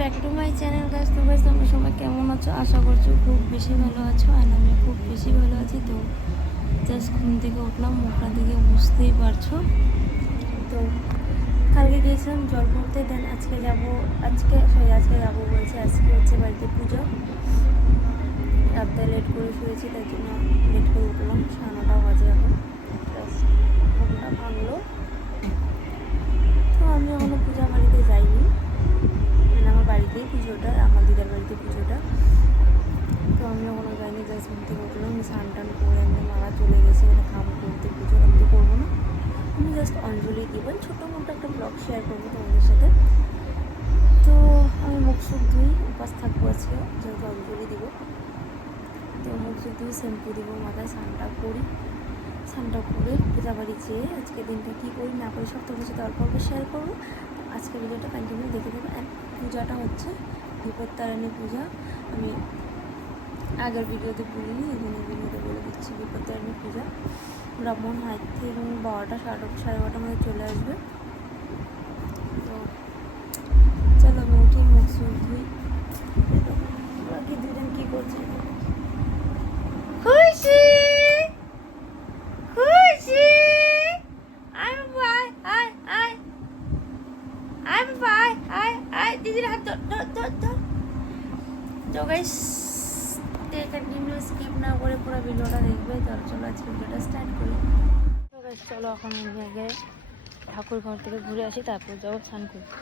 Back to my channel guys. তো guys তোমরা সবাই কেমন আছো? আশা করছো খুব বেশি ভালো আছো, আর আমি খুব বেশি ভালো আছি। তো জাস্ট ঘুম থেকে উঠলাম, মুখটা দিকে বুঝতেই পারছো। তো কালকে গিয়েছিলাম জল ভরতে, দেন আজকে যাবো বলছে। আজকে হচ্ছে বাড়িতে পুজো। রাতটা লেট করে শুয়েছি, তাই জন্য লেট করে উঠলাম। 9:30 বাজে এখন, জাস্ট ঘুমটা ভাঙলো। তো আমি এখনো পূজা বাড়িতে যাইনি, মানে আমার বাড়িতেই পুজোটা, আমার দিদার বাড়িতে পুজোটা। তো আমি এখনো যাইনি, জাস্ট ঘুম থেকে উঠলাম। স্নান টান করে আমি মারা চলে গেছি মানে কাম করতে। পুজো আমি তো করবো না, আমি জাস্ট অঞ্জলি দিব, ছোটো মোটো একটা ব্লগ শেয়ার করবো তোমাদের সাথে। তো আমি মুখ সুখ ধুই, উপাস থাকবো আজকে যেহেতু অঞ্জলি দিব। তো মুখ সুখ ধুই, শ্যাম্পু দিব, মাথায় স্নানটা করি। স্নানটা করে পূজা বাড়ি যেয়ে আজকে দিনটা কী করি না করি সব তোমাদের সাথে অল্প অল্প শেয়ার করবো। আজকে ভিডিওটা কন্টিনিউ দেখে দেবো। অ্যান্ড পূজাটা হচ্ছে বিপত্তারিণী পূজা। আমি আগের ভিডিওতে বলিনি, এই ভিডিওতে বলে দিচ্ছি। বিপত্তারিণী পূজা ব্রাহ্মণ আই থিঙ্ক 12টা 12:30 মধ্যে চলে আসবে। তো চলো আমি উঠি, মুখ সুখ ধুই। বাকি দুজন কী করছে? খুশি খুশি দিদির হাত ধর। তো গাইস কন্টিনিউ স্কিপ না করে পুরো ভিডিওটা দেখবে। চলো আজকে ভিডিওটা স্টার্ট করি। তো গাইস চলো এখন আমি আগে ঠাকুর ঘর থেকে ঘুরে আসি, তারপর যাবো স্নান করতে।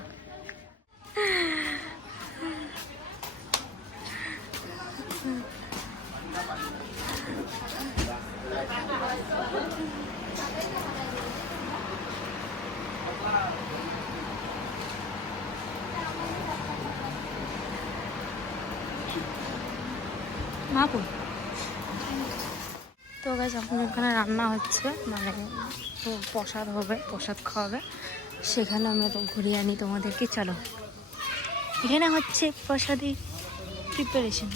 তো গাইস এখন এখানে রান্না হচ্ছে, মানে তো প্রসাদ হবে, প্রসাদ খাওয়াবে, সেখানে আমি তো ঘুরিয়ে আনি তোমাদেরকে। চলো এখানে হচ্ছে প্রসাদি প্রিপারেশন।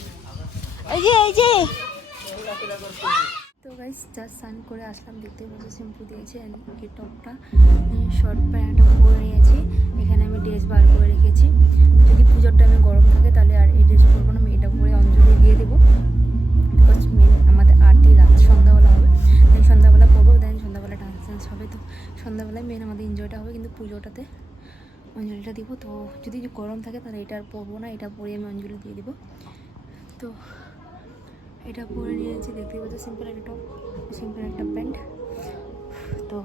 এই যে তো গাইস জাস্ট স্নান করে আসলাম, দেখতে পাচ্ছি শ্যাম্পু দিয়েছে। এই টপটা শর্ট প্যান্টটা পরে নিয়েছি। এখানে আমি ড্রেস বার করে রেখেছি, যদি পুজোর টাইমে গরম থাকে তাহলে আর এই ড্রেস পরবো না, আমি এটা পরে অঞ্জলি দিয়ে দেবো। বিকজ মেন আমাদের আরতি রাত সন্ধ্যাবেলা হবে, দেন সন্ধ্যাবেলা পড়বো, দেন সন্ধ্যাবেলা ডান্স হবে। তো সন্ধ্যাবেলায় মেন আমাদের এনজয়টা হবে, কিন্তু পুজোটাতে অঞ্জলিটা দিব। তো যদি গরম থাকে তাহলে এটা আর পরবো না, এটা পরে আমি অঞ্জলি দিয়ে দেবো। তো এটা পরে নিয়েছি, দেখতে পাচ্ছি সিম্পল একটা টপ, সিম্পল একটা প্যান্ট। তো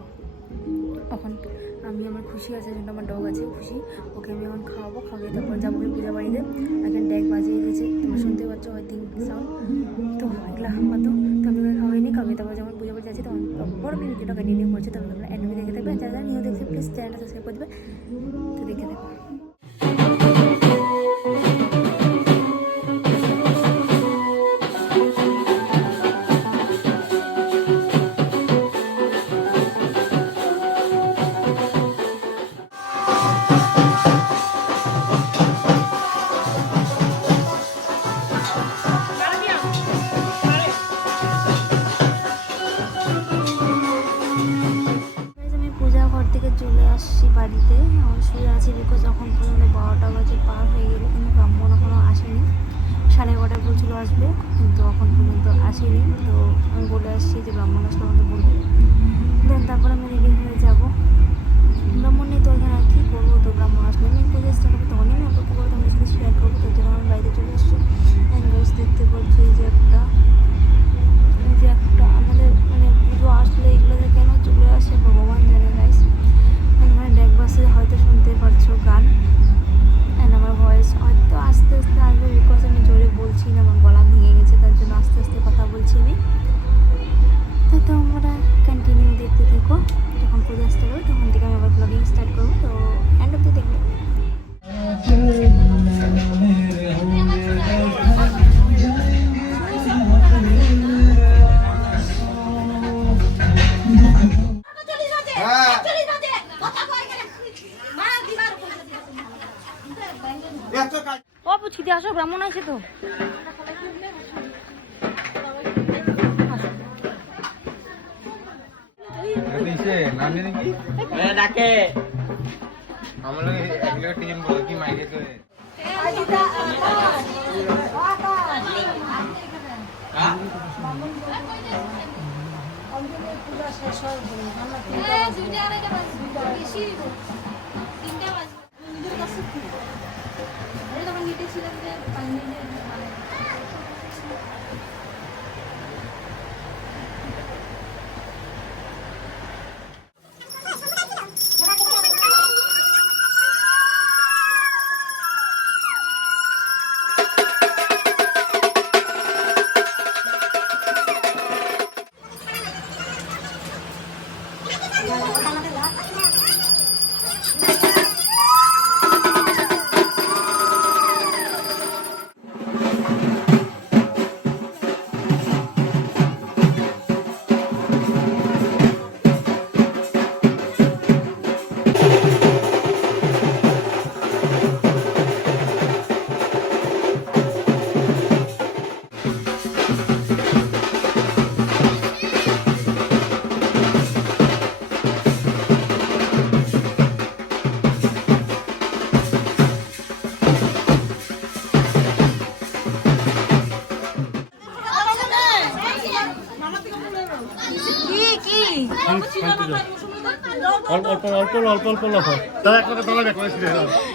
এখন আমি আমার খুশি আছে, যেটা আমার ডগ আছে খুশি, ওকে আমি এখন খাওয়াবো, খাওয়াই তারপর যাবো পূজা বাড়িতে। এখন ড্যাগ বাজিয়ে দিয়েছে, তোমরা শুনতে পাচ্ছ আই থিঙ্ক সাউন্ড। তো এগুলো মতো তো আমি খাওয়াইনি, খাওয়াই তারপর যখন পূজা বাড়ি যাচ্ছি তখন বড় আমি ভিডিওটা কন্টিনিউ করছি। তখন তোমরা এন্ডে দেখে থাকবে, যারা নিয়েও দেখছি প্লিজ চ্যানেলটা সাবস্ক্রাইব করে দেবে। তো দেখে থাকো। চলে আসছি বাড়িতে, আমার শুয়ে আছি বিকজ এখন পর্যন্ত 12টা বাজে পার হয়ে গেলো, কিন্তু ব্রাহ্মণ এখনও আসেনি। 11:30 বলছিল আসবে, কিন্তু এখন পর্যন্ত আসেনি। তো আমি বলে আসছি যে ব্রাহ্মণ আসলে আমাকে বলবে, দেন তারপরে আমি রেডি হয়ে যাবো। ব্রাহ্মণ নেই তো এখানে আর কী করবো, তো ব্রাহ্মণ আসলে আমি পুজো স্টার্ট হবে, তখনই আমি অল্প করে তোমাদের সাথে শেয়ার করবো। তার জন্য আমার বাড়িতে চলে এসছি। অ্যান্ড গাইস দেখতে পাচ্ছি এই যে একটা আমাদের মানে পুজো আসলে এগুলো যে কেন চলে আসে ভগবান জানে গাইস। মানে ড্যাক বাসে হয়তো শুনতে পারছো গান, অ্যান্ড আমার ভয়েস হয়তো আস্তে আস্তে আসবে, বিকজ আমি জোরে বলছি না, আমার গলা ভেঙে গেছে, তার জন্য আস্তে আস্তে কথা বলছি আমি। তো তোমরা কন্টিনিউ দেখতে থেকো, যখন পুজো স্টার্ট হবে তখন থেকে আমি আবার ব্লগিং স্টার্ট করবো। তো এন্ড অব্দি দেখবে। ও পুচকি আসো, ব্রাহ্মণ আছে তো।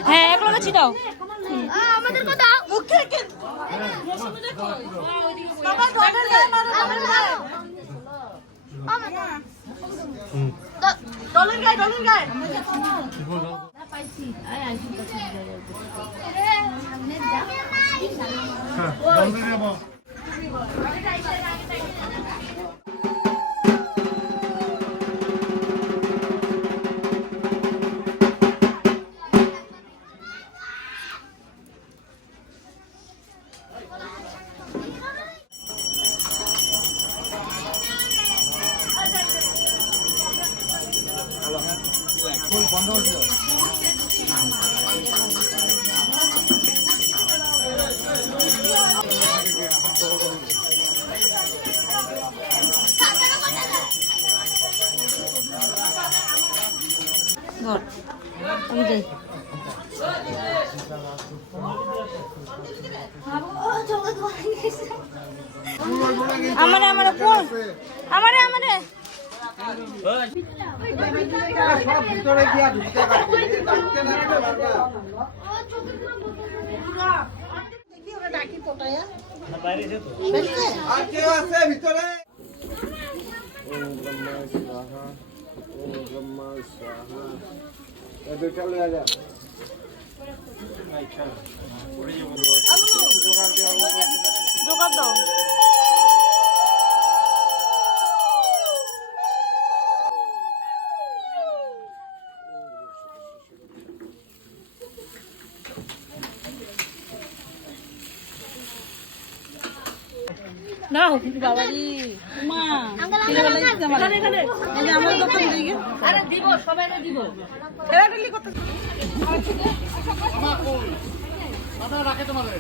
হ্যাঁ এক লগে ছিটাও আমাদের কথা মুখে বাবা ডলার গায় মারো ডলার গায় ডলার গায় পাইছি আয় আইছি কাছে সামনে যা হ্যাঁ বন্ধ দিয়ে বাবা বন্ধ হয়ে গেল ঘর আমি যাই আমারে আমারে কোন আমারে আমারে সব ভিতরে গিয়া ঢুকতে পারবে ঢুকতে না পারবা দেখি ওরা ডাকি পোটায়া না বাইরে যে তো আর কেউ আছে ভিতরে ওম ব্রহ্মা স্বাহা ওম ব্রহ্মা স্বাহা এবে চলে যা আচ্ছা পড়ে যাবো দোকান দিয়ে জোগাড় দাও নাও বাবাজি মা আমার দোকান দিকে আরে দিব সবাইকে দিব খেলাধুলি করতে মাথা রাখে তোমাদের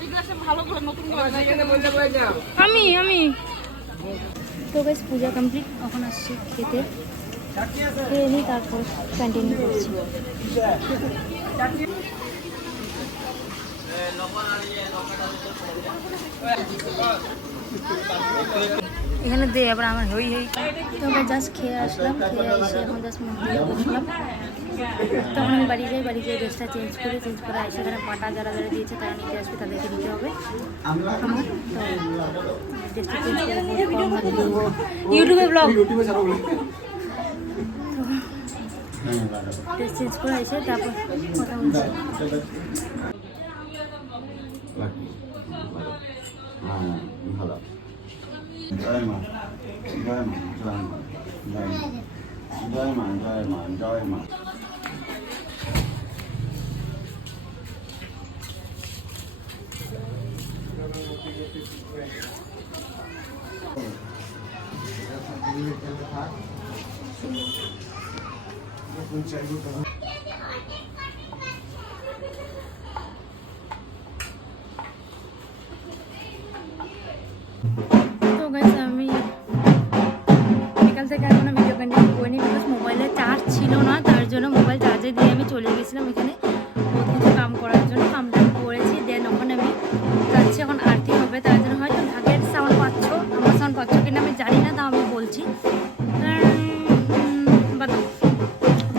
এই গ্লাসে ভালো করে নতুন করে আমি তো গাইস পূজা কমপ্লিট এখন আসছি খেতে খেয়ে নিই তারপর কন্টিনিউ করছি এখানে দে আবার আমার হই হই তো আমরা জাস্ট খেয়ে আসলাম খেয়ে এসে এখন জাস্ট মন্দিরে বসলাম তখন আমি বাড়ি যাই ড্রেসটা চেঞ্জ করে এসে এখানে পাটা যারা দিয়েছে তারা নিতে আসবে তাদেরকে দিতে হবে ড্রেসটা চেঞ্জ করে ইউটিউবে ব্লগ ড্রেস চেঞ্জ করে এসে তারপর কথা বলছি ভালো জয় মা জয় মা জয় মা জয় মা জয় মা জয় মা জয় মা তো গাইস আমি বিকাল থেকে আর কোনো ভিডিও কন্টিনিউ করিনি বিকজ মোবাইলে চার্জ ছিল না তার জন্য মোবাইল চার্জে কাজে দিয়ে আমি চলে গেছিলাম এখানে কিছু কাম করার জন্য। কামটা আমি করেছি, দেন ওখানে আমি যাচ্ছি। এখন আরতি হবে, তার জন্য হয়তো ঢাকের সাউন্ড পাচ্ছ, আমার সাউন্ড পাচ্ছ কিনা আমি জানি না, তা আমি বলছি।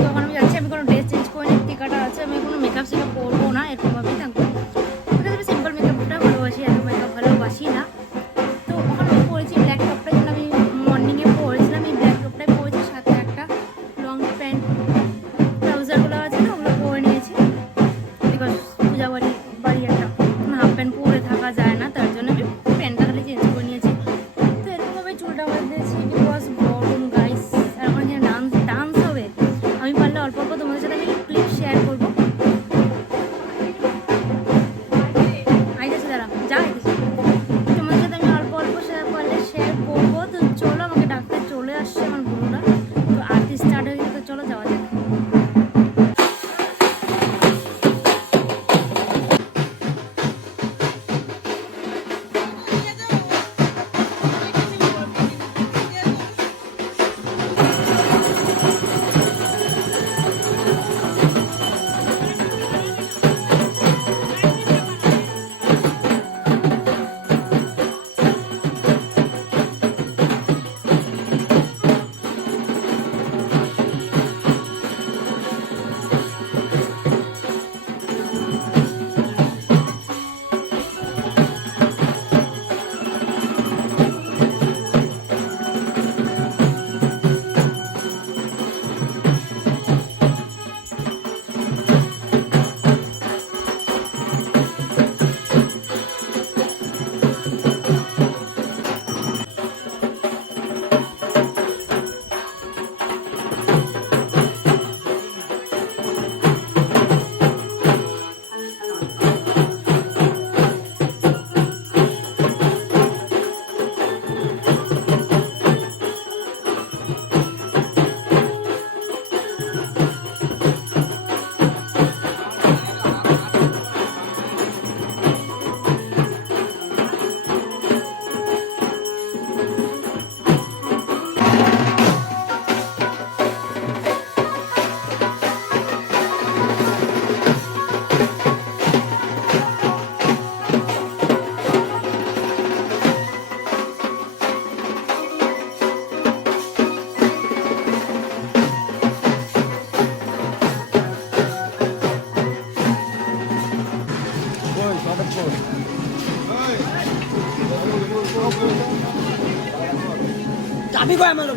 তখন আমি যাচ্ছি, আমি কোনো ড্রেস চেঞ্জ করিনি, টিকাটা আছে, আমি কোনো মেকআপ সেকআপ করবো না, এরকমভাবেই থাকবো। আমি সিম্পল মেকআপটা ভালোবাসি, এত মেকআপ ভালোবাসি না। তো ওখানে আমি পরেছি ব্ল্যাক টপটা, যেটা আমি মর্নিংয়ে পরেছিলাম, এই ব্ল্যাক টপটাই পরেছি, সাথে একটা লং প্যান্ট ট্রাউজারগুলো আছে না ওগুলো পরে নিয়েছি, বিকজ পূজা বাড়ি একটা হাফ প্যান্ট পরে থাকা যায় না, তার জন্য আমি প্যান্টটা খালি চেঞ্জ করে নিয়েছি। তো এরকমভাবে চুলটা বাঁধিয়েছি, বিকজ গরম গাইস, আর ওখানে যেন ডান্স হবে। আমি পারলে অল্প অল্প তোমাদের সাথে আমি ক্লিপ শেয়ার করবো। আইতেছে দাঁড়া, যা আইতেছে, তোমাদের সাথে আমি অল্প অল্প শেয়ার করবো। তো চলো, আমাকে ডাক্তার চলে আসছে আমার গুরুরা, তো আরতি স্টার্ট হয়ে গেছে, তো চলো যাওয়া যাক। চাবি কয় আমার লোকে